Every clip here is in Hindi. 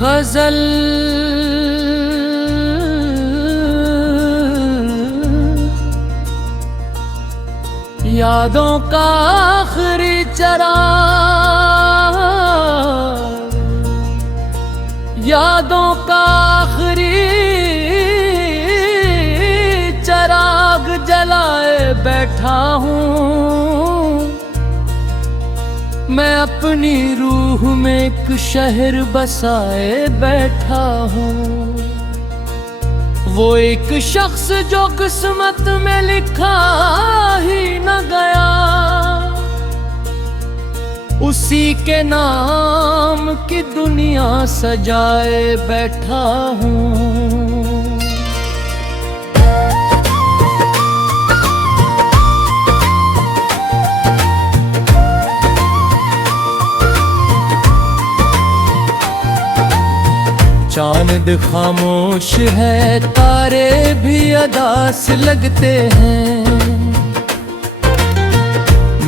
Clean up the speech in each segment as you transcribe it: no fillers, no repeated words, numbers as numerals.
गजल यादों का आखिरी चराग, यादों का आखिरी चराग जलाए बैठा हूँ। मैं अपनी रूह में एक शहर बसाए बैठा हूँ। वो एक शख्स जो किस्मत में लिखा ही न गया, उसी के नाम की दुनिया सजाए बैठा हूँ। चांद खामोश है, तारे भी अदास लगते हैं।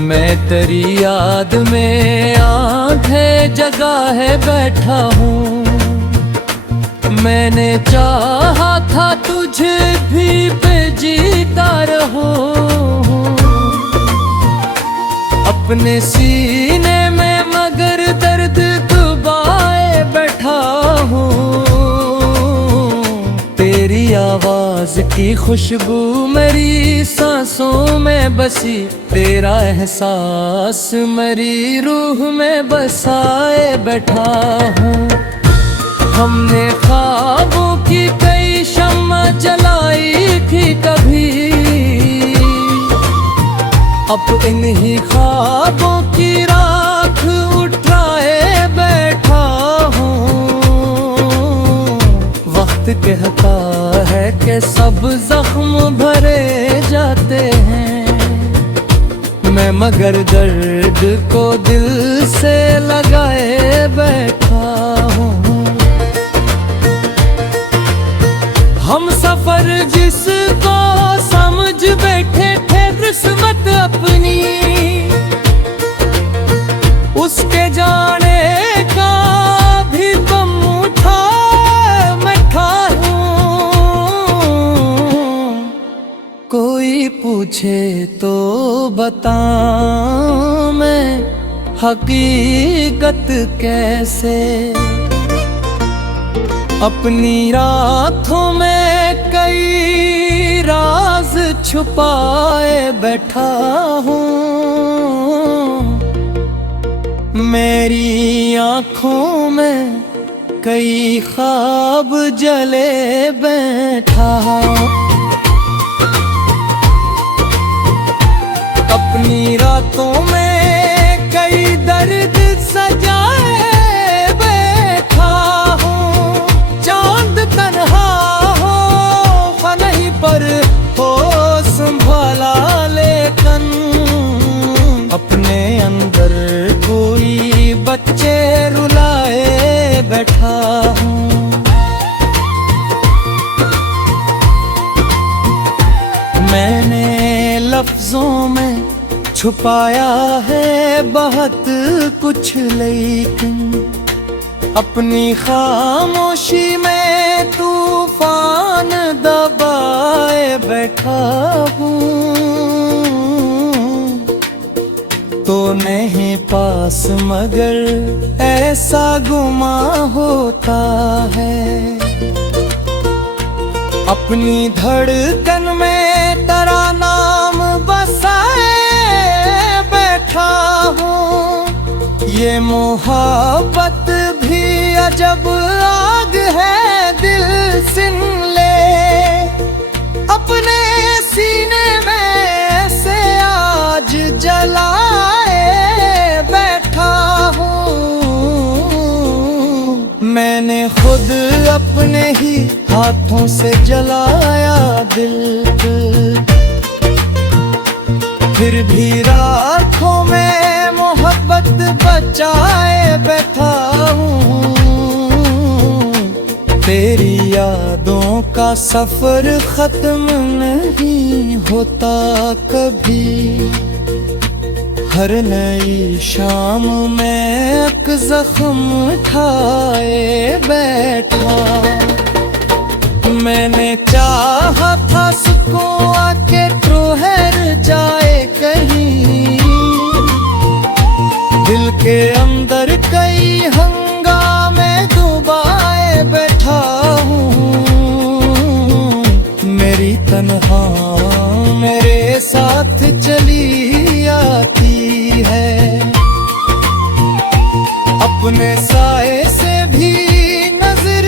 मैं तेरी याद में आधे जगाए बैठा हूँ। मैंने चाहा था तुझे भी बेजीता रहो, अपने सीने में मगर दर्द दबाए बैठा हूँ। तेरी आवाज की खुशबू मेरी सांसों में बसी, तेरा एहसास मेरी रूह में बसाए बैठा हूँ। हमने ख्वाबों की कई शम्मा जलाई थी कभी, अब इन्हीं ख्वाबों की राख उठाए बैठा हूँ। वक्त कहता है कि सब जख्म भरे जाते हैं, मैं मगर दर्द को दिल से लगाए बैठा हूँ। हम सफर जिसको समझ बैठे थे किस्मत अपनी, उसके जाने का भी गम उठा बैठा हूँ। कोई पूछे तो बताऊं मैं हकीकत कैसे, अपनी रातों में कई राज छुपाए बैठा हूँ। मेरी आँखों में कई ख्वाब जले बैठा हूँ। अपनी रातों में कई दर्द सजाए बैठा हूँ। चांद तन्हा हो नहीं पर हो संभाला, लेकिन अपने अंदर कोई बच्चे रुलाए बैठा हूँ। मैंने लफ्जों में छुपाया है बहुत कुछ, लेकिन अपनी खामोशी में तूफान दबाए बैठा हूँ। तो नहीं पास मगर ऐसा गुमा होता है, अपनी धड़कन में तेरा नाम बसाए बैठा हूँ। ये मोहब्बत भी अजब आग है, दिल सिन ले अपने सीने में से आज जलाए बैठा हूँ। मैंने खुद अपने ही हाथों से जलाया दिल, फिर भी रातों में मोहब्बत बचाए बैठा हूँ। तेरी यादों का सफर खत्म नहीं होता कभी, हर नई शाम में जख्म खाए बैठा। मैंने चाहा था सुकून आके ठहर जाए कहीं, दिल के अंदर कई हंगामे डुबाए बैठा हूँ। मेरी तन्हा मेरे साथ चली आती है, अपने साए से भी नजर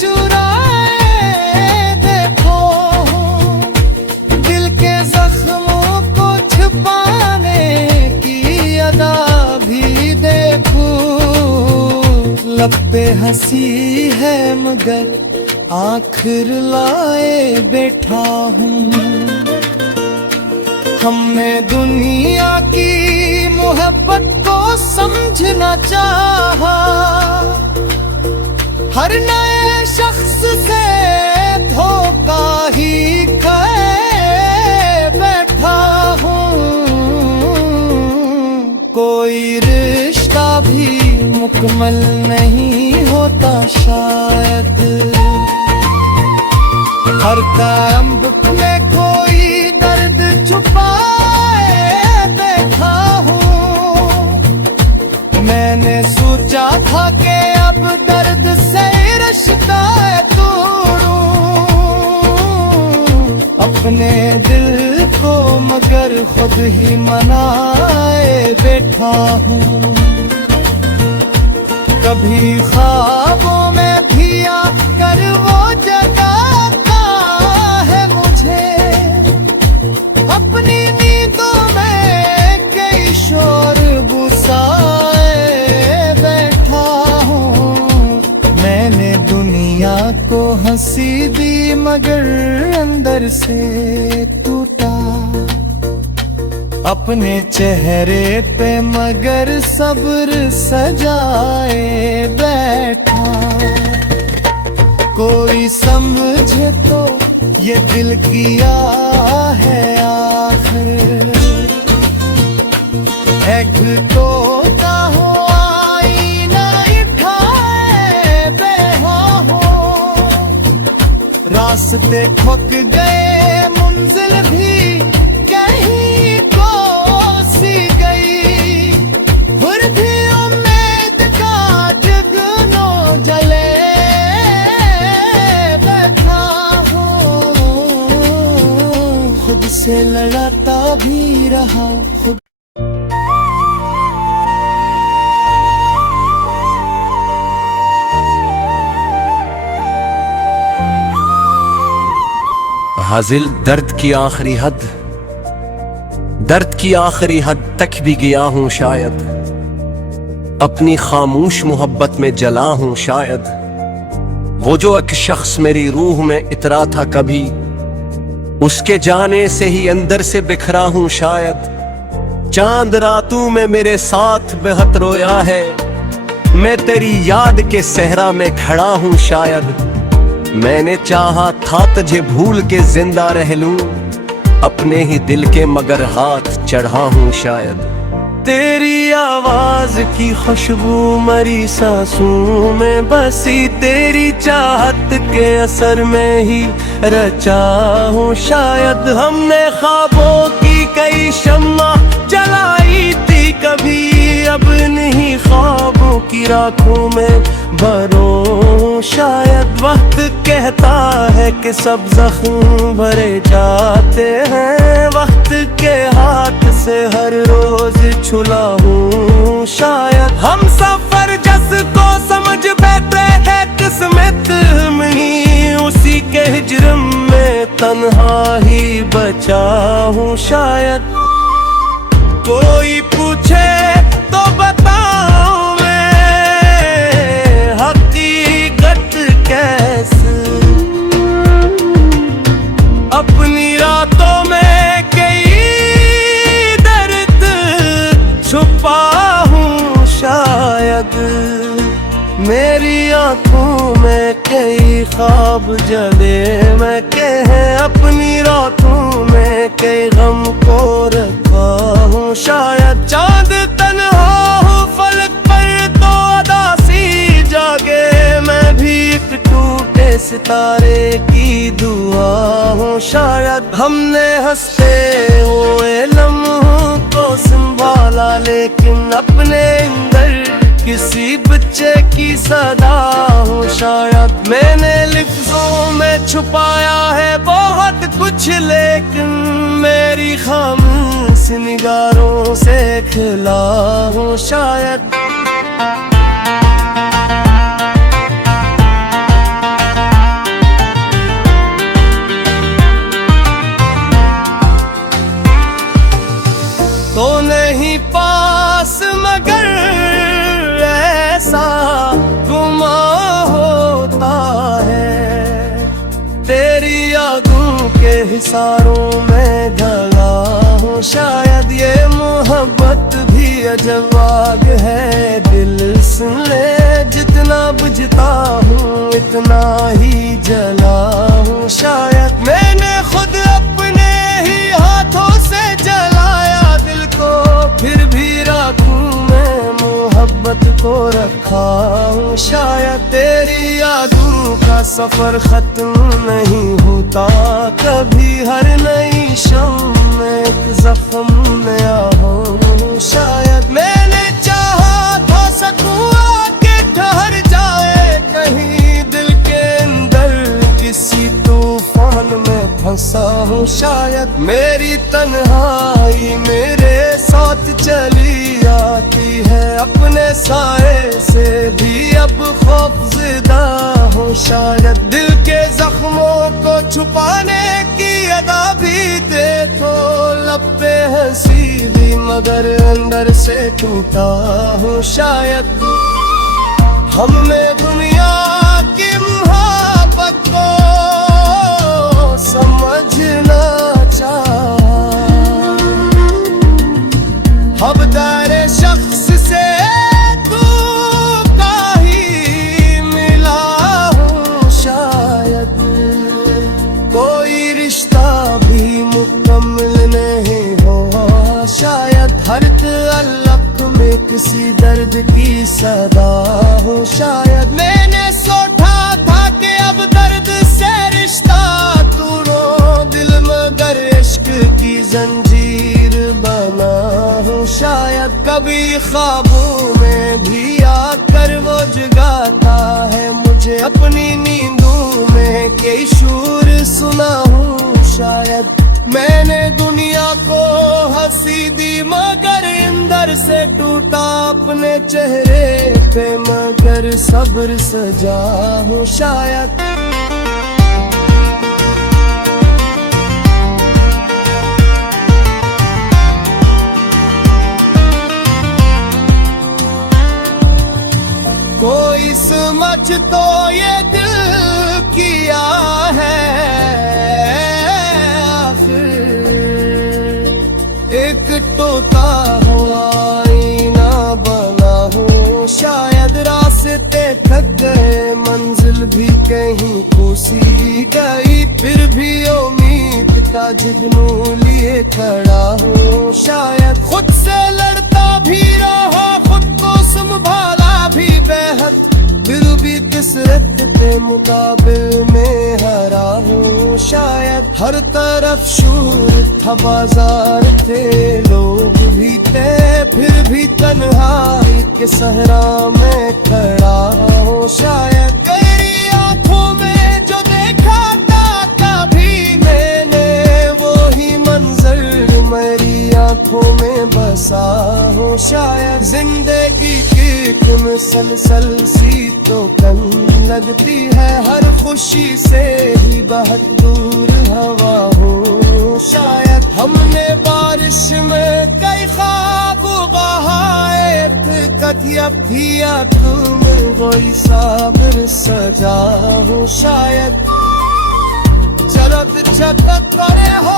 चुराए देखो। दिल के जख्मों को छुपाने की अदा भी देखो। लब पे हंसी है मगर आखिर लाए बैठा हूँ। हमने दुनिया की मोहब्बत को समझना चाहा, हर नए शख्स से धोखा ही खाए बैठा हूँ। कोई रिश्ता भी मुकम्मल नहीं होता शायद, हर कदम में कोई दर्द छुपाए देखा हूँ। मैंने सोचा था कि अब दर्द से रिश्ता तोड़ूं अपने दिल को, मगर खुद ही मनाए बैठा हूँ। कभी ख्वाबों में भी आकर वो जगाता है मुझे, अपनी नींदों में कई शोर बुसाए बैठा हूँ। मैंने दुनिया को हंसी दी मगर अंदर से टूटा, अपने चेहरे पे मगर सब्र सजाए बैठा। कोई समझे तो ये दिल किया है आखिर, एक तो हो आईना उठाए बेहा हो। रास्ते खुक गए मंजिल भी कहीं को सी गई, फिर भी उम्मीद का जुगनू जले बैठा हूँ। खुद से लड़ाता भी रहा खुद। हाजिल दर्द की आखिरी हद, दर्द की आखिरी हद तक भी गया हूं शायद, अपनी खामोश मोहब्बत में जला हूं शायद। वो जो एक शख्स मेरी रूह में इतरा था कभी, उसके जाने से ही अंदर से बिखरा हूं शायद। चांद रातों में मेरे साथ बेहद रोया है, मैं तेरी याद के सहरा में खड़ा हूं शायद। मैंने चाहा था तुझे भूल के जिंदा रह लूं, अपने ही दिल के मगर हाथ चढ़ा हूं शायद। तेरी आवाज की खुशबू मरी सांसों में बसी, तेरी चाहत के असर में ही रचा हूं शायद। हमने ख्वाबों की कई शम्मा जलाई थी कभी, अब नहीं ख्वाबों की राखों में भरो शायद। वक्त कहता है कि सब जख्म भरे जाते हैं, वक्त के हाथ से हर रोज छुला हूँ शायद। हम सफर जस को समझ बैठे हैं किस्मत नहीं, उसी के हिजरम में तन्हा ही बचा हूँ शायद। कोई पूछे तो बताऊं मैं हकीकत कैसे, अपनी रातों में कई दर्द छुपा हूँ शायद। मेरी आंखों में कई ख्वाब जले मैं कह, अपनी रातों में कई गम को रखा हूँ शायद। चांद तन्हा हो फलक पर तो सितारे की दुआ हो शायद। हमने हंसते हुए लम्हों को संभाला, लेकिन अपने अंदर किसी बच्चे की सदा हो शायद। मैंने लफ्जों में छुपाया है बहुत कुछ, लेकिन मेरी खामोश निगारों से खिला हो शायद। तो नहीं पास मगर ऐसा गुमां होता है, तेरी यादों के हिसारों में ढला हूँ शायद। ये मोहब्बत भी अजब आग है, दिल सुन ले जितना बुझता हूँ इतना ही जला हूँ शायद। मैंने खुद अपने ही हाथों से जलाया दिल को, फिर भी राखूं मैं मोहब्बत को रखा हूँ शायद। तेरी यादों का सफर खत्म नहीं होता कभी, हर नई शाम में एक जख्म नया हो शायद। मैंने चाहा था सकूं आके ठहर जाए कहीं, दिल के अंदर किसी तूफान में फंसा हूँ शायद। मेरी तन्हाई मेरे साथ चली आती है, अपने साए से भी अब खौफज़दा हूँ शायद। दिल के जख्मों को छुपाने की अदा भी देखो, लब पे हंसी भी मगर अंदर से टूटा हूँ शायद। हमने दुनिया की मोहब्बत को समझना चाहा, हवदारे शख्स से तू का ही मिला हूँ शायद। कोई रिश्ता भी मुकम्मल नहीं हुआ शायद, हर तअल्लुक़ में किसी दर्द की सदा हूँ शायद। मैंने सोचा था कि अब दर्द से रिश्ता तोड़ो दिल, मगर इश्क की जंजीर बना हूँ शायद। कभी ख्वाबों में भी आकर वो जगाता है मुझे, अपनी नींदों में कई शूर सुना हूँ शायद। मैंने दुनिया को हंसी दी मगर अंदर से टूटा अपने चेहरे पे, मगर सब्र सजा हूँ शायद। कोई समझ तो ये दिल किया है एक टोता हुआ आईना बना हूँ शायद। रास्ते थक गए मंजिल भी कहीं कोसी गई, फिर भी उम्मीद का जुगनू लिए खड़ा हूँ शायद। खुद से लड़ता भी रहा, खुद को संभाला भी बेहद, फिर भी किस्मत के मुकाबले में हरा हूँ शायद। हर तरफ शूर था बाजार थे लोग भी थे, फिर भी तन्हाई के सहरा में खड़ा हूँ शायद। तेरी आंखों में जो देखा था कभी मैंने, वो ही मंजर मेरी आंखों में बसा हूँ शायद। जिंदगी की मुसलसल सी तो कम लगती है, हर खुशी से ही बहुत दूर हवा हो शायद। हमने बारिश में कई ख्वाब बहाए थे, कथिया पिया तुम वही साबर सजा हो शायद। चलत चलत करे हो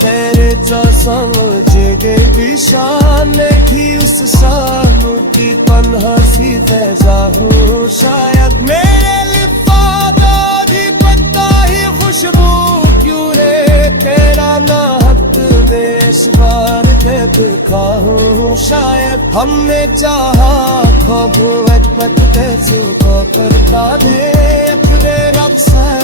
तेरे समझ गए शान की उस सानू की तन्हा सी फैजा हूँ शायद मेरे लिफाफे पत्ता ही खुशबू क्यों रे तेरा ना हक बेशुमार के दिखा हूँ शायद हमने चाहा ख्वाबों एक पत्ते से करता दे अपने रब से